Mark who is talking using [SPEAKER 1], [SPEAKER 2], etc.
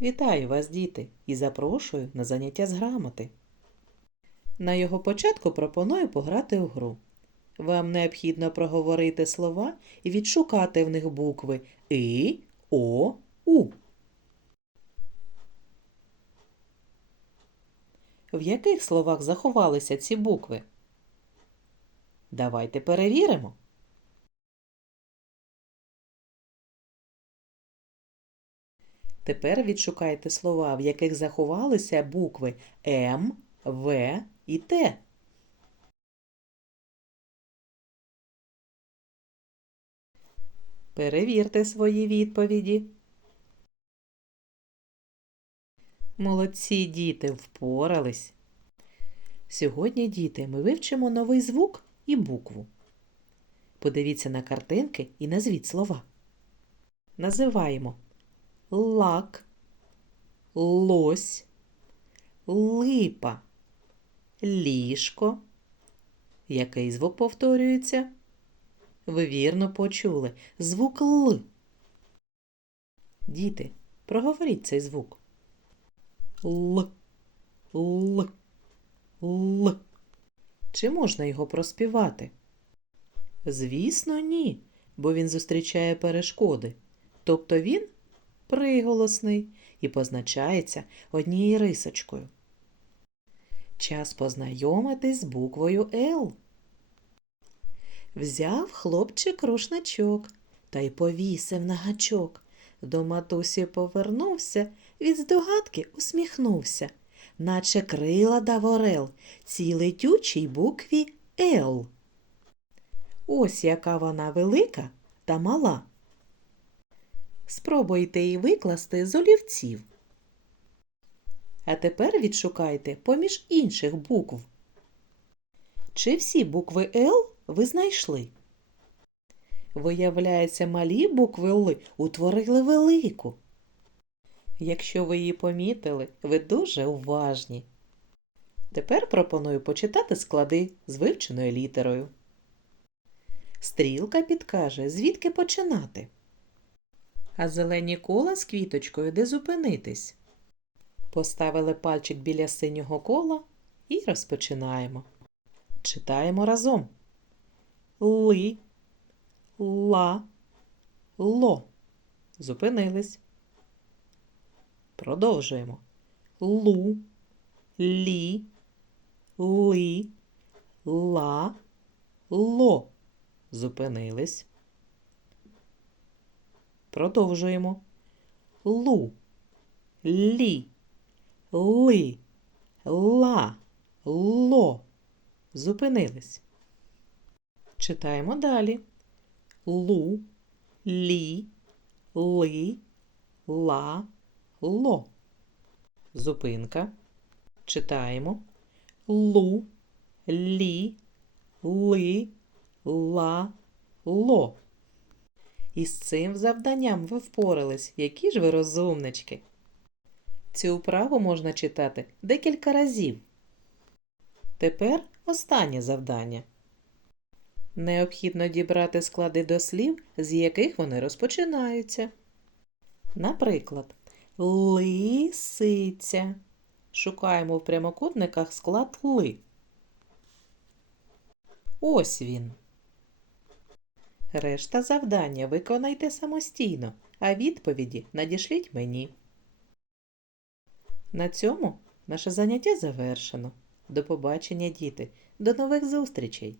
[SPEAKER 1] Вітаю вас, діти, і запрошую на заняття з грамоти. На його початку пропоную пограти у гру. Вам необхідно проговорити слова і відшукати в них букви И, О, У. В яких словах заховалися ці букви? Давайте перевіримо. Тепер відшукайте слова, в яких заховалися букви М, В і Т. Перевірте свої відповіді. Молодці діти впорались. Сьогодні, діти, ми вивчимо новий звук і букву. Подивіться на картинки і назвіть слова. Називаємо лак, лось, липа, ліжко. Який звук повторюється? Ви вірно почули звук Л. Діти, проговоріть цей звук. Л. Л. Л. Чи можна його проспівати? Звісно, ні, бо він зустрічає перешкоди. Тобто він приголосний і позначається однією рисочкою. Час познайомитись з буквою Л. Взяв хлопчик рушничок та й повісив на гачок. До матусі повернувся, від здогадки усміхнувся, наче крила дав орел цій летючій букві Л. Ось яка вона велика та мала. Спробуйте її викласти з олівців. А тепер відшукайте поміж інших букв. Чи всі букви Л ви знайшли? Виявляється, малі букви Л утворили велику. Якщо ви її помітили, ви дуже уважні. Тепер пропоную почитати склади з вивченою літерою. Стрілка підкаже, звідки починати. А зелені кола з квіточкою де зупинитись. Поставили пальчик біля синього кола і розпочинаємо. Читаємо разом. Ли, ла, ло. Зупинились. Продовжуємо. Лу, лі, ли, ла, ло. Зупинились. Продовжуємо. Лу, лі, ли, ла, ло. Зупинились. Читаємо далі. Лу, лі, ли, ла, ло. Зупинка. Читаємо. Лу, лі, ли, ла, ло. І з цим завданням ви впорались, які ж ви розумнички. Цю вправу можна читати декілька разів. Тепер останнє завдання. Необхідно дібрати склади до слів, з яких вони розпочинаються. Наприклад, лисиця. Шукаємо в прямокутниках склад ли. Ось він. Решта завдання виконайте самостійно, а відповіді надішліть мені. На цьому наше заняття завершено. До побачення, діти. До нових зустрічей!